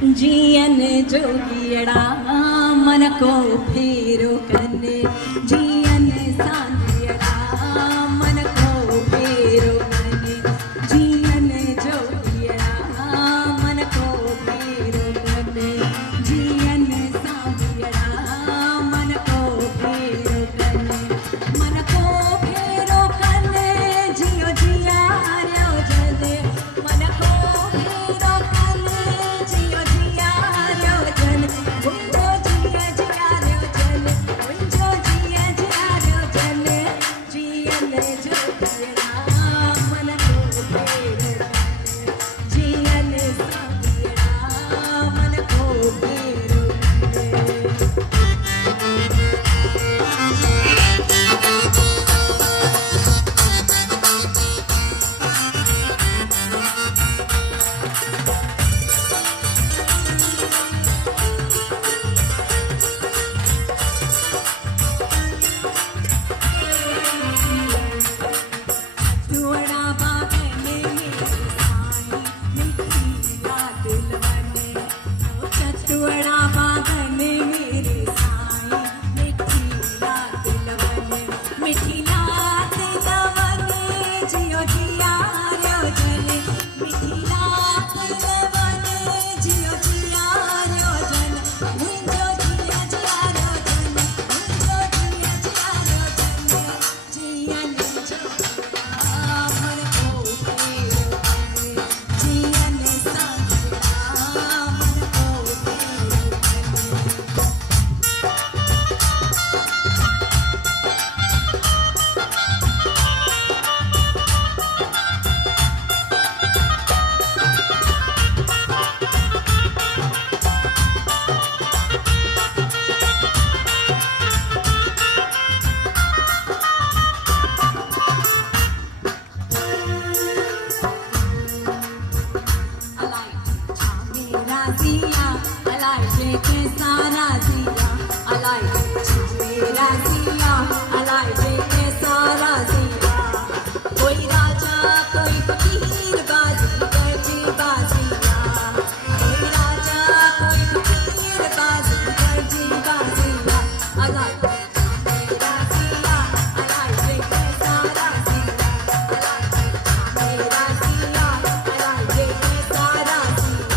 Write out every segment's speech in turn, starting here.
जियन जोगियड़ा मन को फेरो कने जियन सांदियड़ा मन को फेरो कने जियन जोगियड़ा मन को फेरो कने जियन सांदियड़ा मन को फेरो कने मन को फेरो कने जियो जिया रो जले मन को फेरो कने जियो जिया रो जले उंजो जिया जिया रो जले उंजो जिया जिया रो जले जियन जोगियड़ा मन को फेरो जियन सांदियड़ा मन को फेरो तुअड़ा बागने मेरी साई मिठी रात लवने चतुअड़ा बागने मेरी साई मिठी रात लवने मिठी रात लवने जियो जिया रो जले मिठी रात लवने जियो जिया रो जले मुंजो जिया जिया रो जले मुंजो जिया जिया रो जले जियन जोगियड़ा मन को फेरो कने जियन सांदियड़ा मन को फेरो कने अलाई छामेरा जिया अलाई जेके सारा जिया अलाई छामेरा जिया अलाई जेके सारा जिया कोई राजा कोई फकीर बाजी गरजी बाजिया कोई राजा कोई फकीर बाजी गरजी बाजिया अलाई छामेरा जिया अलाई जेके सारा जिया अलाई छामेरा जिया अलाई जेके सारा जिया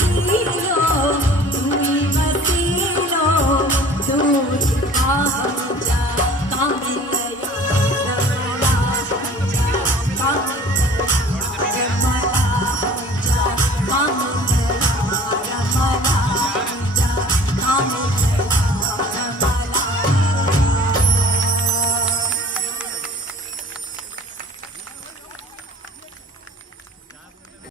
राजी